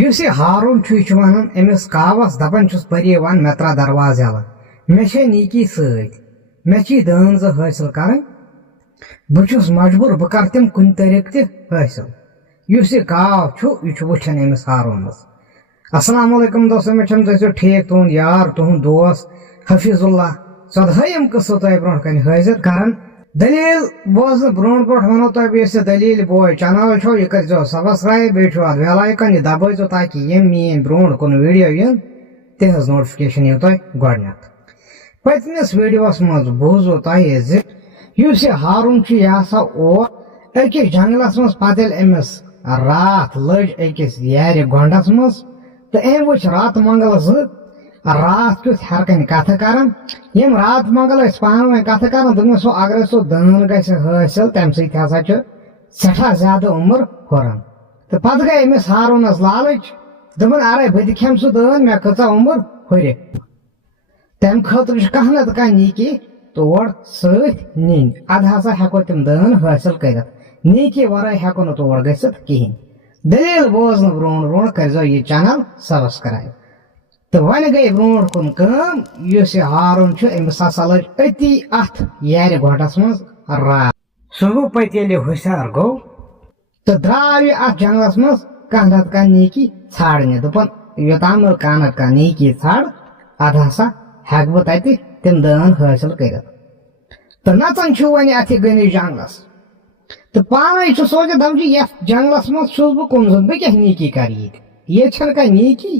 یُس یہِ ہارُن چھُ یہِ چھُ وَنان أمِس کاوَس دَپان چھُس پٔری وَن مےٚ ترٛا دروازٕ یَلہٕ مےٚ چھے نیٖکی سۭتۍ مےٚ چھِ یہِ دٲن زٕ حٲصِل کَرٕنۍ بہٕ چھُس مجبوٗر بہٕ کَرٕ تِم کُنہِ طریٖقہٕ تہِ حٲصِل یُس یہِ کاو چھُ یہِ چھُ وٕچھان أمِس ہارونَس السلام علیکم دوستو مےٚ چھَم تُہۍ چھِو ٹھیٖک تُہُنٛد یار تُہُنٛد دوست حفیظ اللہ 14ہِم قٕصہٕ تۄہہِ برونٛٹھ کَنہِ حٲضِر کَران دٔلیٖل بوزنہٕ برونٛٹھ وَنو تۄہہِ بہٕ یُس یہِ دٔلیٖل بوے چَنَل چھو یہِ کٔرۍزیو سبسکرایب بیٚیہِ چھُ اَتھ بیل آیکن یہِ دبٲیزیو تاکہِ یِم میٲنۍ برونٛٹھ کُن ویٖڈیو یِن تِہنٛز نوٹفِکیشن یِیو تۄہہِ گۄڈنٮ۪تھ پٔتمِس ویٖڈیوَس منٛز بوٗزوٕ تۄہہِ زِ یُس یہِ ہارُن چھُ یہِ ہسا اوس أکِس جنگلس منٛز پتہٕ ییٚلہِ أمِس راتھ لٔج أکِس یارِ گۄنڈس منٛز تہٕ أمۍ وٕچھ راتہٕ منٛگل زٕ راتھ کیُتھ ہیرٕ کنہِ کتھٕ کران یِم راتہٕ منٛگل ٲسۍ پانہٕ ؤنۍ کتھٕ کران دوٚپنس اگرے سُہ دٲن گژھِ حٲصِل تمہِ سۭتۍ ہسا چھُ سٮ۪ٹھاہ زیادٕ عُمر ہُران تہٕ پتہٕ گٔے أمِس ہارونس لالٕچ دوٚپُن اَرے بہٕ تہِ کھٮ۪مہٕ سُہ دٲن مےٚ کۭژاہ عُمر ہُرِ تمہِ خٲطرٕ چھُ کانٛہہ نتہٕ کانٛہہ نیٖکی تور سۭتۍ نِنۍ ادٕ ہسا ہٮ۪کو تِم دٲن حٲصِل کٔرِتھ نیٖکی ورٲے ہٮ۪کو نہٕ تور گٔژھِتھ کِہینۍ دٔلیٖل بوزنہٕ برونٛٹھ کٔرۍزیو یہِ چنل سبسکرایب تہٕ وۄنۍ گٔے برونٛٹھ کُن کٲم یُس یہِ ہارُن چھُ أمِس ہسا لٔج أتی اتھ یارِ گۄڈس منٛز راتھ صُبح پتہٕ ییٚلہِ ہوشیار گوٚو تہٕ درٛاو یہِ اتھ جنگلس منٛز کانٛہہ نتہٕ کانٛہہ نیٖکی ژھانڈنہِ دوٚپُن یوٚتام نہٕ کانٛہہ نتہٕ کانٛہہ نیٖکی ژھانڈ ادٕ ہسا ہٮ۪کہٕ بہٕ تتہِ تِم دٲن حٲصِل کٔرِتھ تہٕ نژان چھُ وۄنۍ اتھ یہِ گٔنِس جنگلس تہٕ پانے چھُ سونٛچان دپان چھُ یتھ جنگلس منٛز چھُس بہٕ کُنزُن بہٕ کیٛاہ نیٖکی کرٕ ییٚتہِ چھنہٕ کانٛہہ نیٖکی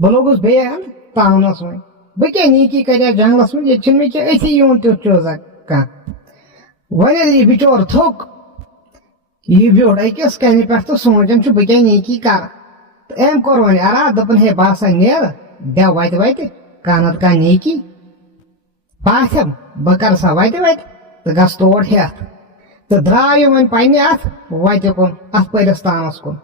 بہٕ لوٚگُس بیٚیہِ اَنہٕ تاونس وۄنۍ بہٕ کیٛاہ نیٖکی کرٕ یتھ جنگلس منٛز ییٚتہِ چھُنہٕ مےٚ کیٚنٛہہ أتھی یِوان تیُتھ چوزا کانٛہہ وۄنۍ ییٚلہِ یہِ بِچور تھوٚک یہِ بیوٗٹھ أکِس کنہِ پٮ۪ٹھ تہٕ سونٛچان چھُ بہٕ کیٛاہ نیٖکی کرٕ تہٕ أمۍ کوٚر وۄنۍ ارادٕ دوٚپُن ہے بہٕ ہسا نیرٕ دِ وتہِ کانٛہہ نتہٕ کانٛہہ نیٖکی پاتھٮ۪م بہٕ کرٕ سا وتہِ تہٕ گژھٕ تور ہٮ۪تھ تہٕ درٛاو یہِ وۄنۍ پننہِ اتھ وتہِ کُن اتھ پٔرِستانس کُن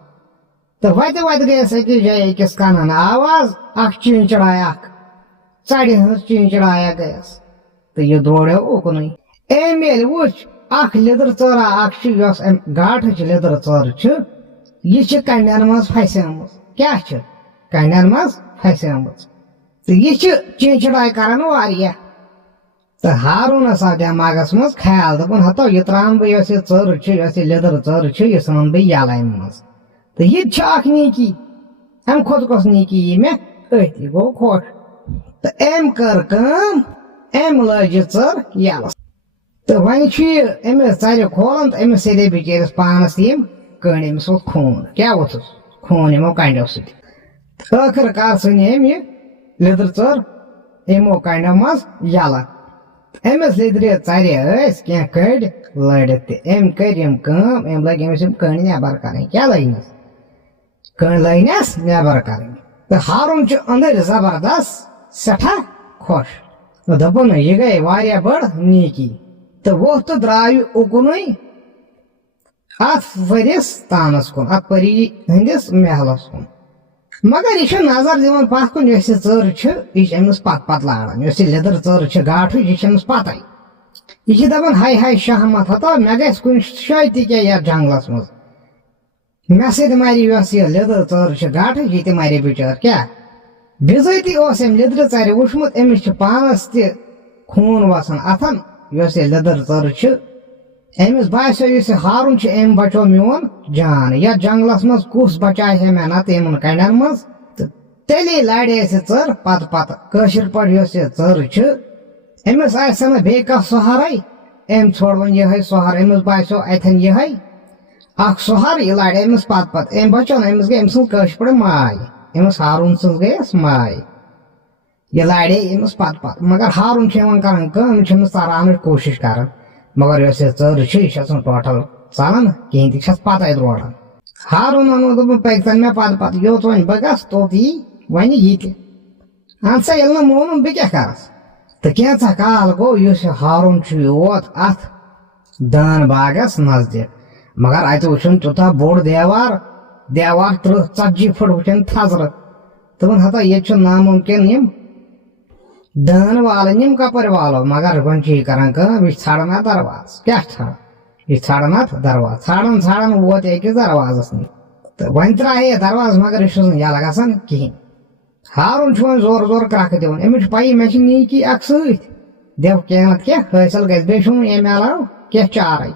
تہٕ وتہِ گٔیس أکِس جایہِ أکِس کنن آواز اکھ چینچڑاے اکھ ژرِ ہٕنٛز چینچڑایا گٔیس تہٕ یہِ دورٮ۪و اُکنُے أمۍ ییٚلہِ وٕچھ اکھ لیدٕر ژٔرا اکھ چھِ یۄس أمۍ گاٹھٕچ لیدٕر ژٔر چھِ یہِ چھِ کنڈٮ۪ن منٛز پھسیمٕژ کیٛاہ چھِ کنڈٮ۪ن منٛز پھسیمٕژ تہٕ یہِ چھِ چینچڑاے کران واریاہ تہٕ ہارونس آو دٮ۪ماغس منٛز خیال دوٚپُن ہتو یہِ ترٛاوان بہٕ یۄس یہِ ژٔر چھِ یۄس یہِ لیدٕر ژٔر چھِ یہِ ژھٕنن بہٕ یَلہٕ اَمہِ منٛز تہٕ یہِ تہِ چھِ اکھ نیٖکی اَمہِ کھۄتہٕ کۄس نیٖکی یی مےٚ أتھی گوٚو خۄش تہٕ أمۍ کٔر کٲم أمۍ لٲج یہِ ژٔر یَلہٕ تہٕ وۄنۍ چھُ یہِ أمِس ژرِ کھولان تہٕ أمِس سیدے بِچٲرِس پانس تہِ یِم کٔنڈۍ أمِس اوس خوٗن کیٛاہ اوسُس خوٗن یِمو کنڈیو سۭتۍ ٲخٕر کار ژھٕنہِ أمۍ یہِ لیدٕر ژٔر یِمو کنڈیو منٛز یَلہٕ أمِس لیدرِ ژرِ ٲسۍ کینٛہہ کٔنڈۍ لٲرِتھ تہِ أمۍ کٔرۍ یِم کٲم أمۍ لٲگۍ أمِس یِم کٔنڈۍ نٮ۪بر کرٕنۍ کیٛاہ لٲگنَس کٔنڈۍ لٲگنَس نٮ۪بر کرٕنۍ تہٕ ہارُن چھُ أنٛدٕرۍ زبردست سٮ۪ٹھاہ خۄش دوٚپُن یہِ گٔے واریاہ بٔڑ نیٖکی تہٕ ووٚتھ تہٕ درٛاو یہِ اُکنُے اتھ ؤرِس تانس کُن اتھ پٔری ہٕنٛدِس محلس کُن مگر یہِ چھُ نظر دِوان پتھ کُن یۄس یہِ ژٔر چھِ یہِ چھِ أمِس پتہٕ لاران یۄس یہِ لیدٕر ژٔر چھِ گاٹھٕچ یہِ چھِ أمِس پتے یہِ چھِ دپان ہاے شہمت ہتو مےٚ گژھِ کُنہِ جایہِ تہِ کیٛاہ یتھ جنگلس منٛز مےٚ سۭتۍ مرِ یۄس یہِ لیدٕر ژٔر چھِ گاٹھٕچ یہِ تہِ مرِ بِچٲر کیٛاہ بِضٲطی اوس أمۍ لیدرِ ژرِ وٕچھمُت أمِس چھُ پانس تہِ خوٗن وسان اتھن یۄس یہِ لیدٕر ژٔر چھِ أمِس باسیو یُس یہِ ہارُن چھُ أمۍ بچو میون جان یتھ جنگلس منٛز کُس بچایہِ ہے مےٚ نتہٕ یِمن کنڈٮ۪ن منٛز تہٕ تیٚلی لڑے یہِ ژٔر پتہٕ کٲشِر پٲٹھۍ یۄس یہِ ژٔر چھِ أمِس آسہِ نہٕ بیٚیہِ کانٛہہ سہارے أمۍ ژھوڑ وۄنۍ یِہے سہار أمِس باسیو اتھٮ۪ن یِہے اکھ سہار یہِ لڑے أمِس پتہٕ أمۍ بچو نہٕ أمِس گٔے أمۍ سٕنٛز کٲشِر پٲٹھۍ ماے أمِس ہارُن سٕنٛز گٔیس ماے یہِ لڑے أمِس پتہٕ مگر ہارُن چھُ یِوان کران کٲم یہِ چھُ أمِس ژراونٕچ کوٗشش کران مگر یۄس یہِ ژٔر چھِ یہِ چھَس نہٕ ٹوٹل ژلان کِہینۍ تہِ چھس پتے دوران ہارُنن ووٚن دوٚپُن پٔکۍتن مےٚ پتہٕ یوٚت وۄنۍ بہٕ گژھٕ توٚت یی وۄنۍ یہِ تہِ اہن سا ییٚلہِ نہٕ مونُن بہٕ کیٛاہ کرس تہٕ کینٛژاہ کال گوٚو یُس یہِ ہارُن چھُ یہِ ووت اتھ دٲن باغس نزدیٖک مگر اتہِ وٕچھُن تیوٗتاہ بوٚڑ دیوار 30-40 فُٹ وٕچھن تھزرٕ دوٚپُن ہتا ییٚتہِ چھُ نامُمکِن یِم دٲن والٕنۍ یِم کپٲرۍ والو مگر وۄنۍ چھُ یہِ کران کٲم یہِ چھُ ژھانڈان اتھ دروازٕ کیٛاہ چھُ ژھانڈان یہِ ژھانڈان اتھ دروازٕ ژھانڈان ووت یہِ أکِس دروازس نِش تو ون ترٛایے درواز مگر یہ یلہٕ گژھان کہین ہارُن چھُ وۄنۍ زورٕ زورٕ کرٛکھٕ دِوان أمِس چھُ پَیی مےٚ چھِ نیٖکی اکھ سۭتۍ دِو کینٛہہ نتہٕ کینٛہہ حٲصِل گژھِ بیٚیہِ چھُنہٕ اَمہِ علاوٕ کینٛہہ چارے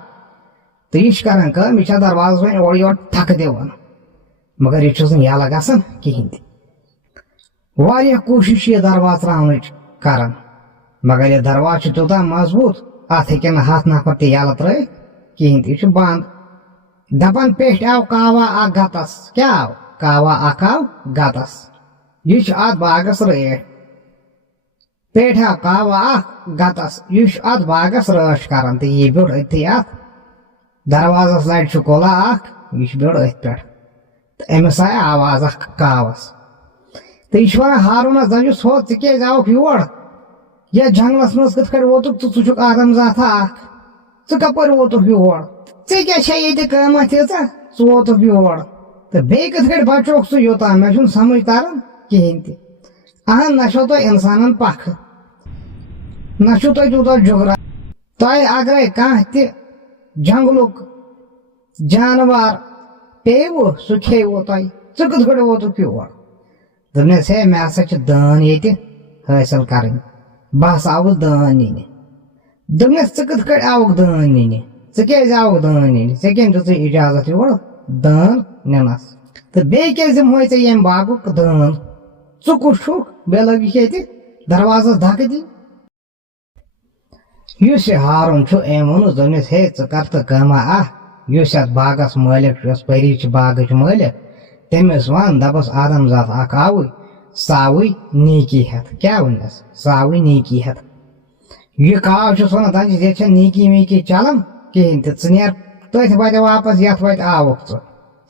تہٕ یہِ چھِ کران کٲم یہِ چھِ دروازس وۄنۍ اورٕ یورٕ تھکہٕ دِوان مگر یہِ چھُس نہٕ یلہٕ گژھان کہیٖنۍ تہِ واریاہ کوٗشش چھِ یہِ درواز ترٛاونٕچ کران مگر یہِ درواز چھُ تیوٗتاہ مضبوٗط اتھ ہیٚکن نہٕ 100 نفر تہِ یلہٕ ترٲیِتھ کہیٖنۍ تہِ یہِ چھُ بنٛد دپان پیٚٹھۍ آو کاوا اکھ گتس کیٛاہ آو کاوا اکھ آو گتس یہِ چھُ اتھ باغس رٲچھ پیٚٹھۍ آو کاوا اکھ گتس یہِ چھُ اتھ باغس رٲچھ کران تہٕ یہِ بیوٗٹھ أتھی اتھ دروازس لرِ چھُ کُلا اکھ یہِ چھُ بیوٗٹھ أتھۍ پٮ۪ٹھ تہٕ أمِس آیہِ آواز اکھ کاوس تہٕ یہِ چھُ ونان ہارونس دپیُس ہو ژٕ کیٛازِ آوکھ یور یتھ جنگلس منٛز کِتھ کٔٹھۍ ووتُکھ تہٕ ژٕ چھُکھ آدم ذاتھا اکھ ژٕ کپٲرۍ ووتُکھ یور ژےٚ کیٛاہ چھے ییٚتہِ کٲمہ تیٖژاہ ژٕ ووتُکھ یور تہٕ بیٚیہِ کِتھ کٔٹھۍ بچوکھ ژٕ یوٚتام مےٚ چھُنہٕ سمجھ تران کہیٖنۍ تہِ اہن نہ چھو تۄہہِ انسانن پکھ نہ چھُو تۄہہِ تیوٗتاہ جُگرا تۄہہِ اگرے کانٛہہ تہِ جنگلُک جانوار پیٚیوٕ سُہ کھیٚیوٕ تۄہہِ ژٕ کِتھ کٔٹھۍ ووتُکھ یور دوٚپنس ہے مےٚ ہسا چھِ دٲن ییٚتہِ حٲصِل کرٕنۍ بہٕ ہسا آوُس دٲن نِنہِ دوٚپنس ژٕ کِتھ کٔٹھۍ آوُکھ دٲن نِنہِ ژٕ کیٛازِ آوُکھ دٲن نِنہِ ژےٚ کٔمۍ دِژٕے اجازت یور دٲن نِنس تہٕ بیٚیہِ کیٛازِ دِمہوے ژےٚ ییٚمہِ باغُک دٲن ژٕ کُس چھُکھ بیٚیہِ لٲگِکھ ییٚتہِ دروازس دھکہٕ دِنۍ یُس یہِ ہارُن چھُ أمۍ ووٚنُس دوٚپنس ہے ژٕ کر تہٕ کٲمہ اکھ یُس یتھ باغس مٲلِک چھُ یۄس پری چھِ باغٕچ مٲلِک تٔمِس ون دپس آدم ذات اکھ آوٕے سُہ آوٕے نیٖکی ہٮ۪تھ کیٛاہ ووٚنس سُہ آوٕے نیٖکی ہٮ۪تھ یہِ کاو چھُس ونان دپان ییٚتہِ چھےٚ نیٖکی ویٖکی چلان کہیٖنۍ تہِ ژٕ نیر تٔتھۍ وتہِ واپس یتھ وتہِ آوُکھ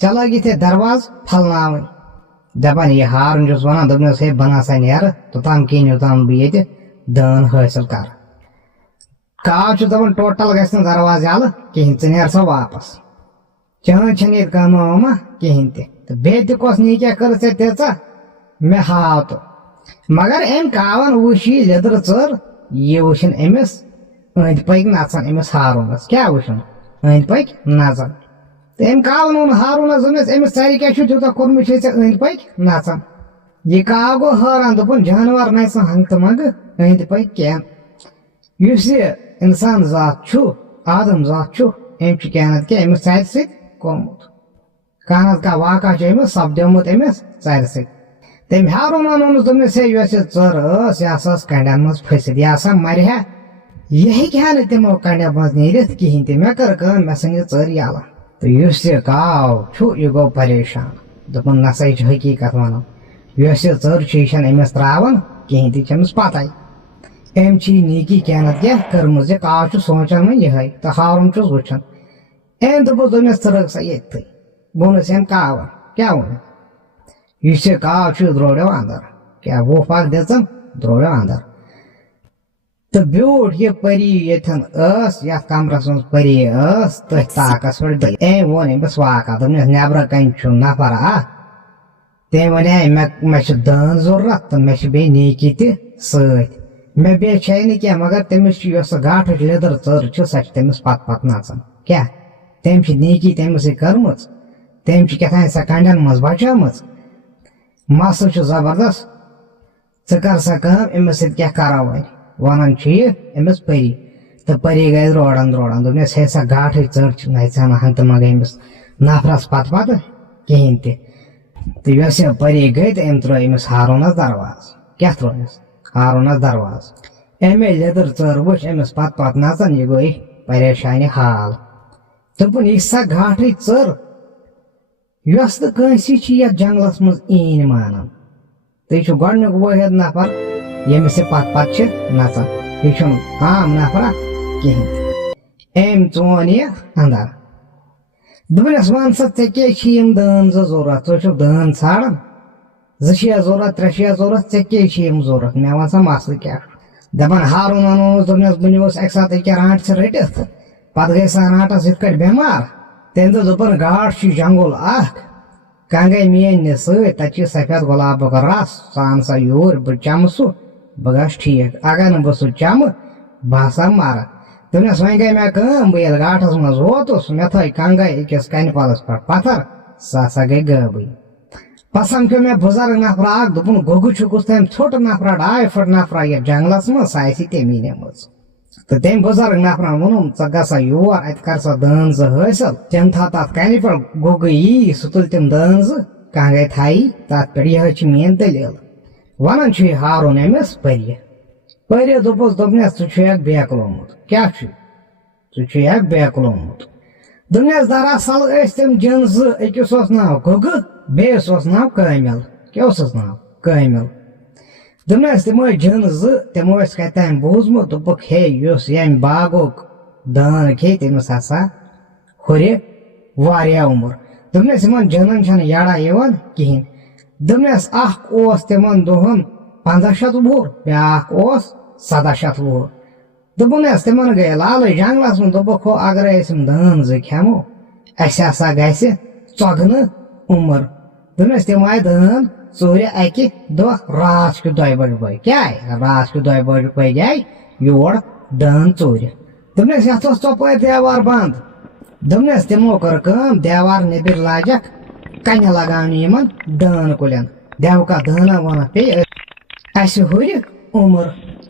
ژٕ لٲگِتھ یہِ درواز پھلناوٕنۍ دپان یہِ ہارُن چھُس ونان دوٚپنس ہے بہٕ نسا نیرٕ توٚتام کِہیٖنۍ یوٚتام بہٕ ییٚتہِ دٲن حٲصِل کرٕ کاو چھُ دپان ٹوٹل گژھِ نہٕ درواز یلہٕ کہیٖنۍ ژٕ نیر سا واپس چٲنۍ چھنہٕ ییٚتہِ کٲمہ وٲمہ کہیٖنۍ تہِ تہٕ بیٚیہِ تہِ کۄس نیٖکیاہ کٔر ژےٚ تیٖژاہ مےٚ ہاو تہٕ مگر أمۍ کاون وٕچھ یہِ لیٚدٕر ژٔر یہِ وٕچھِن أمِس أنٛدۍ پٔکۍ نژان أمِس ہارونس کیٛاہ وٕچھُن أنٛدۍ پٔکۍ نژان تہٕ أمۍ کاون ووٚن ہارونس دوٚپنس أمِس ژرِ کیٛاہ چھُ تیوٗتاہ کوٚرمُت چھے ژےٚ أنٛدۍ پٔکۍ نژان یہِ کاو گوٚو حٲران دوٚپُن جانور نژِ نہٕ ہنٛگتہٕ منٛگہٕ أنٛدۍ پٔکۍ کینٛہہ یُس یہِ انسان ذات چھُ آدم ذات چھُ أمۍ چھُ کینٛہہ نتہٕ کینٛہہ أمِس ژرِ سۭتۍ کوٚرمُت کانٛہہ نتہٕ کانٛہہ واقعہ چھُ أمِس سپدیومُت أمِس ژرِ سۭتۍ تٔمۍ ہارونن ووٚنُس دوٚپنس ہے یۄس یہِ ژٔر ٲس یہِ ہسا ٲس کنڈٮ۪ن منٛز پھٔسِتھ یہِ ہسا مرِ ہا یہِ ہیٚکہِ ہا نہٕ تِمو کنڈٮ۪و منٛز نیٖرِتھ کہیٖنۍ تہِ مےٚ کٔر کٲم مےٚ ژھٕن یہِ ژٔر یلہٕ تہٕ یُس یہِ کاو چھُ یہِ گوٚو پریشان دوٚپُن نسا یہِ چھِ حقیٖقت ونان یۄس یہِ ژٔر چھِ یہِ چھنہٕ أمِس تراوان کہیٖنۍ تہِ چھٔمِس پتے أمۍ چھِ یہِ نیٖکی کینٛہہ نتہٕ کینٛہہ کٔرمٕژ یہِ کاو چھُ سونٛچان وۄنۍ یِہے تہٕ ہارُن چھُس وٕچھان أمۍ دوٚپُس دوٚپنس ژٕ رٔٹ سا ییٚتھٕے ووٚنُس أمۍ کاوَن کیٛاہ ووٚنُس یُس یہِ کاو چھُ یہِ درٛوڈیو انٛدر کیٛاہ وُپھ اکھ دِژٕن درٛوڈیو انٛدر تہٕ بیوٗٹھ یہِ پری ییٚتھٮ۪ن ٲس یتھ کمرس منٛز پری ٲس تٔتھۍ طاقس پٮ۪ٹھ أمۍ ووٚن أمِس واقعہ دوٚپنس نٮ۪برٕ کنہِ چھُ نفر اکھ تٔمۍ ونے مےٚ چھِ دٲن ضروٗرت تہٕ مےٚ چھِ بیٚیہِ نیٖکی تہِ سۭتۍ مےٚ بیٚیہِ چھے نہٕ کینٛہہ مگر تٔمِس چھِ یۄس سۄ گاٹھٕچ لیٚدٕر ژٔر چھِ سۄ چھِ تٔمِس پتہٕ پتہٕ نژان کیٛاہ تٔمۍ چھِ نیٖکی تٔمِسٕے کٔرمٕژ تٔمۍ چھِ کیٛاہتانۍ سۄ کنڈٮ۪ن منٛز بچٲمٕژ مسلہٕ چھُ زبردست ژٕ کر سا کٲم أمِس سۭتۍ کیٛاہ کرو وۄنۍ ونان چھُ یہِ أمِس پری تہٕ پری گٔے روڈن دوٚپنس ہے سۄ گاٹھٕچ ژٔر چھِ نژِ ہا نہٕ ہنٛگتہٕ منٛگہٕ أمِس نفرس پتہٕ پتہٕ کہیٖنۍ تہِ تہٕ یۄس یہِ پری گٔے تہٕ أمۍ ترٛٲو أمِس ہارونس درواز کیٛاہ ترٛوونس ہارونس درواز أمۍ لیٚدٕر ژٔر وٕچھ أمِس پتہٕ پتہٕ نژان یہِ گوٚو پریشانہِ حال دوٚپُن یہِ چھِ سۄ گاٹھٕچ ژٔر یۄس نہٕ کٲنٛسی چھِ یتھ جنگلس منٛز ایٖنۍ مانان تہٕ یہِ چھُ گۄڈنیُک وٲحد نفر ییٚمِس یہِ پتہٕ پتہٕ چھِ نژان یہِ چھُنہٕ عام نفرا کہیٖنۍ تہِ أمۍ ژون یہِ انٛدر دوٚپنس ون سا ژےٚ کیٛازِ چھِ یِم دٲن زٕ ضروٗرت ژٕ چھُکھ دٲن ژھانڈان 2 چھِیا ضروٗرت 3 چھِیا ضروٗرت ژےٚ کیٛازِ چھِ یِم ضروٗرت مےٚ ون سا مسلہٕ کیٛاہ چھُ دپان ہارونن ووٚنُس دوٚپنس بہٕ نِموس اکہِ ساتہٕ أکیاہ رانٛٹہٕ رٔٹِتھ پتہٕ گٔے سۄ رانٛٹس یِتھ کٲٹھۍ بٮ۪مار تٔمۍ دوٚپ دوٚپُن گاڈ چھُ جنگُل اکھ کانٛہہ گٔے میٲنۍ نہِ سۭتۍ تتہِ چھِ سفید گۄلابُک رس ژٕ ان سا یوٗرۍ بہٕ چمہٕ سُہ بہٕ گژھٕ ٹھیٖک اگر نہٕ بہٕ سُہ چمہٕ بہٕ ہسا مرٕ دوٚپنس وۄنۍ گٔے مےٚ کٲم بہٕ ییٚلہِ گاٹھس منٛز ووتُس مےٚ تھٲے کنگے أکِس کنہِ پلس پٮ۪ٹھ پتھر سا گئی غٲبٕے پتہٕ سمکھیو مےٚ بُزرگ نفرا اکھ دوٚپُن گوٚگُے چھُکھ تٔمۍ ژھوٚٹ نفرا 2 فُٹ نفرا یتھ جنگلس منٛز سۄ آسہِ تٔمی نِمٕژ تہٕ تٔمۍ بُزرگ نفرن ووٚنُم ژٕ گژھ سا یور اَتہِ کر سا دٲن زٕ حٲصِل تِم تھاو تتھ کنہِ پٮ۪ٹھ گوٚگُے یی سُہ تُلہِ تِم دٲن زٕ کنگے تھایی تتھ پٮ۪ٹھ یِہے چھِ میٲنۍ دٔلیٖل ونان چھُ یہِ ہارُن أمِس پٔرِ دوٚپُس دوٚپنس ژٕ چھُکھ بیکلومُت کیاہ چھُ ژٕ چھُکھ بیکلومُت دوٚپنس دراصل ٲسۍ تِم جِن زٕ أکِس اوس ناو گوٚگہٕ بیٚیِس اوس ناو کٲمِل کیاہ اوسُس ناو کٲمِل دوٚپنس تِم ٲسۍ جِن زٕ تِمو ٲسۍ کتہِ تام بوٗزمُت دوٚپُکھ ہے یُس ییٚمہِ باغُک دٲن کھے تٔمِس ہسا ہُرِ واریاہ عُمر دوٚپنس یِمن جِنن چھنہٕ یڑا یِوان کِہینۍ دوٚپنس اکھ اوس تِمن دۄہن 1500 وُہُر بیاکھ اوس 1700 وُہُر دوٚپُنس تِمن گٔے لالٕچ جنگلس منٛز دوٚپُکھ ہو اگرے أسۍ یِم دٲن زٕ کھٮ۪مو اسہِ ہسا گژھِ ژۄگنہٕ عُمر دوٚپنس تِم آیہِ دٲن ژوٗرِ اکہِ دۄہ راتھ کیُتھ 2 بجہِ بٲگۍ کیٛاہ راتھ کیُتھ 2 بجہِ بٲگۍ آیہِ یور دٲن ژوٗرِ دوٚپنس یتھ اوس ژۄپٲرۍ دیوار بنٛد دوٚپنس تِمو کٔر کٲم دیوار نیبٕرۍ لاجکھ کنہِ لگاونہِ یِمن دٲن کُلٮ۪ن دیوکا دٲنا وٲنا پیٚیہِ اسہِ ہُرِ عُمر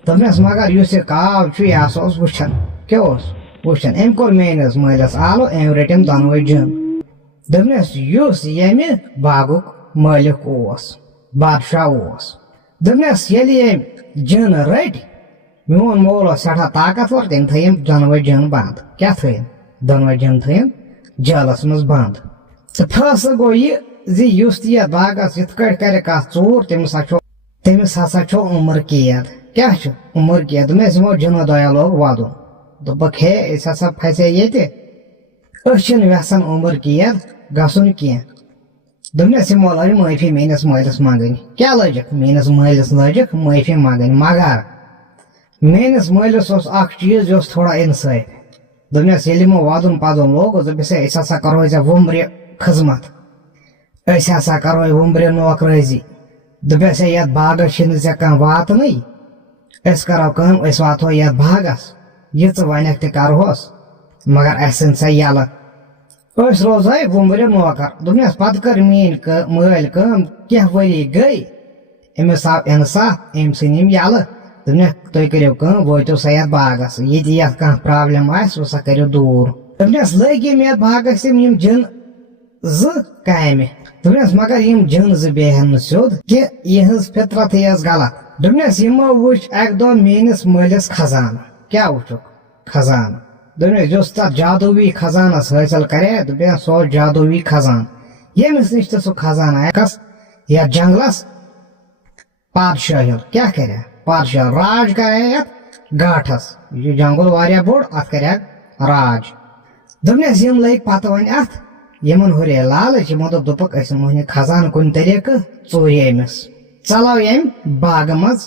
دوٚپنس مگر یُس یہِ کاو چھُ یہِ ہسا اوس وٕچھان کیاہ اوس وٕچھان أمۍ کوٚر میٲنِس مٲلِس آلو أمۍ رٔٹِم دۄنوَے جِن دوٚپنس یُس ییٚمہِ باغُک مٲلِک اوس بادشاہ اوس دوٚپنس ییٚلہِ أمۍ جِن رٔٹۍ میون مول اوس سٮ۪ٹھاہ طاقتور تٔمۍ تھٲیِم دۄنوَے جِن بنٛد کیاہ تھٲیِم دۄنوَے جِن تھٲیِم جیلس منٛز بنٛد تہٕ فٲصلہٕ گوٚو یہِ زِ یُس تہِ یتھ باغس یِتھ کٲٹھۍ کرِ کانٛہہ ژوٗر تٔمِس ہسا چھُ عُمر قید کیاہ چھُ عُمر قید دوٚپنس یِمو جِنو دۄیو لوگ وَدُن دوٚپُکھ ہے أسۍ ہسا پھسے ییٚتہِ أسۍ چھِنہٕ یژھان عُمر قید گژھُن کینٛہہ دوٚپنس یِمو لٲج معٲفی میٲنِس مٲلِس منٛگٕنۍ کیاہ لٲجکھ میٲنِس مٲلِس لٲجکھ معٲفی منٛگٕنۍ مگر میٲنِس مٲلِس اوس اکھ چیٖز یہِ اوس تھوڑا اِنصٲفی دوٚپنس ییٚلہِ یِمو وَدُن پَدُن لوگُس دوٚپُس ہے أسۍ ہسا کرہوے ژےٚ وُمرِ خٔذمت أسۍ ہسا کرہوے وُمرِ نوکرٲزی دوٚپس ہے یتھ باغس چھِنہٕ ژےٚ کانٛہہ واتنٕے أسۍ کرو کٲم أسۍ واتہو یتھ باغس یہِ ژٕ وَنکھ تہِ کرہوس مگر اسہِ ژھٕنۍ سا یَلہٕ أسۍ روزہے وُمرِ نوکر دوٚپنس پتہٕ کٔر میٲنۍ مٲلۍ کٲم کینٛہہ ؤری گٔے أمِس آو اِنصاف أمۍ ژھٕنۍ یِم یَلہٕ دوٚپنکھ تُہۍ کٔرِو کٲم وٲتِو سا یتھ باغس ییٚتہِ یتھ کانٛہہ پرابلِم آسہِ سُہ سا کٔرِو دوٗر دوٚپنس لٔگۍ یِم یتھ باغس یِم جِن زٕ کامہِ دوٚپنس مگر یِم جِن زٕ بیٚہن نہٕ سیوٚد کہِ یِہٕنٛز فطرتھٕے ٲس غلط دوٚپنس یِمو وٕچھ اکہِ دۄہ میٲنِس مٲلِس خزانہٕ کیاہ وٕچھُکھ خزانہٕ دوٚپنس یُس تتھ جادوٗوی خزانس حٲصِل کرے دوٚپنس سُہ اوس جادوٗوی خزانہٕ ییٚمِس نِش تہِ سُہ خزانہٕ آکس یتھ جنگلس پادشٲہِل کیاہ کرِ پادشاہ راج کرے یتھ گاٹھس یہِ چھُ جنگل واریاہ بوٚڑ اتھ کرِ راج دوٚپنس یِم لٔگۍ پتہٕ وۄنۍ اتھ یِمن ہُرے لالٕچ یِمو دوٚپُکھ أسۍ نِمون یہِ خزانہٕ کُنہِ طریٖقہٕ ژوٗرِ أمِس ژَلو ییٚمہِ باغہٕ منٛز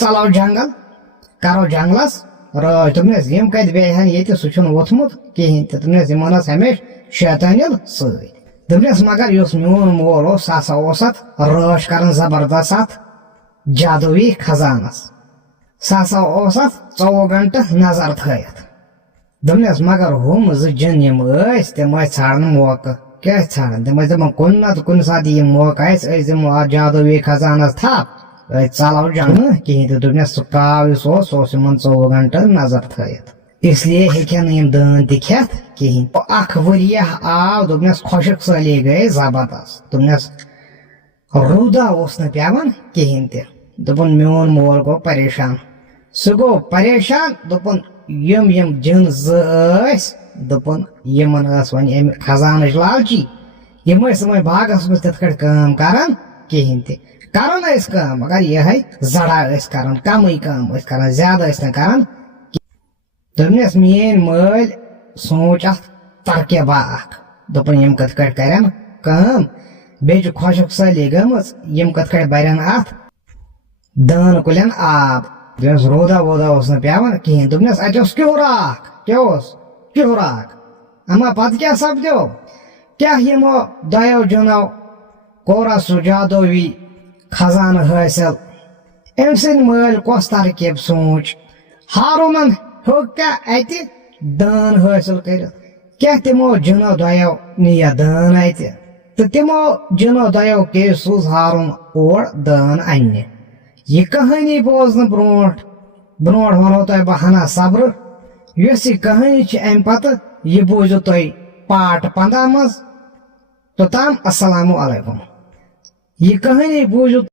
ژَلو جنگل کرو جنگلس رٲچھ دوٚپنس یِم کتہِ بیٚہن ییٚتہِ سُہ چھُنہٕ ووٚتھمُت کِہینۍ تہِ دوٚپنس یِمن ٲس ہمیشہِ شیطٲنِل سۭتۍ دوٚپنس مگر یُس میون مول اوس سُہ ہسا اوس اتھ رٲچھ کران زبردست اتھ جادوٗوی خزانس سُہ ہسا اوس اتھ 24 گنٹہٕ نظر تھٲیِتھ دوٚپنس مگر ہُم زٕ جِن یِم ٲسۍ تِم ٲسۍ ژھانڈان موقعہٕ کیاہ ٲسۍ ژھانڈان تِم ٲسۍ دپان کُنہِ نتہٕ کُنہِ ساتہٕ یہِ موقعہٕ آسہِ أسۍ دِمو اتھ جادوٗوی خزانس تھپھ أسۍ ژلو جنگل کِہینۍ تہِ دوٚپنس سُہ کاو یُس اوس سُہ اوس یِمن 24 گنٹہٕ نظر تھٲیِتھ اس لیے ہیٚکن نہٕ یِم دٲن تہِ کھٮ۪تھ کِہینۍ اکھ ؤریہ آو دوٚپنس خۄشک سٲلی گٔے زبردست دوٚپنس روٗدا اوس نہٕ پیوان کِہینۍ تہِ دوٚپُن میون مول گوٚو پریشان سُہ گوٚو پریشان دوٚپُن یِم جِن زٕ ٲسۍ دوٚپُن یِمن ٲس وۄنۍ امہِ خزانٕچ لالچی یِم ٲسۍ وۄنۍ باغس منٛز تِتھ کٲٹھۍ کٲم کران کِہینۍ تہِ کران ٲسۍ کٲم مگر یِہے زڑا ٲسۍ کران کمٕے کٲم ٲسۍ کران زیادٕ ٲسۍ نہٕ کران دوٚپنس میٲنۍ مٲلۍ سونٛچ اتھ ترکیبا اکھ دوٚپُن یِم کِتھ کٲٹھۍ کرن کٲم بیٚیہِ چھِ خۄشک سٲلی گٔمٕژ یِم کِتھ کٲٹھۍ برن اتھ دٲن کُلٮ۪ن آب دوٚپنس روٗدا ووٗدا اوس نہٕ پیوان کِہینۍ دوٚپنس اتہِ اوس کیُہُر اکھ کیاہ اوس کیُہُر اکھ اما پتہٕ کیاہ سپدیو کیاہ یِمو دۄیو جِنو کوٚر سُہ جادوٗوی خزانہٕ حٲصِل أمۍ سٕنٛدۍ مٲلۍ کۄس ترکیب سونٛچ ہارونن ہیوٚک کیاہ اتہِ دٲن حٲصِل کٔرِتھ کیاہ تِمو جِنو دۄیو نِیہِ دٲن اتہِ تو تمو جنو دو کے سوز ہارون اور دان انہ یہ کہانی بوزن برونٹ ونو تہ بہ ہنا صبر یس یہ کہانی ام پتہ یہ بوزو تھی پارٹ 15 مز توتام السلام علیکم یہ کہانی بوزو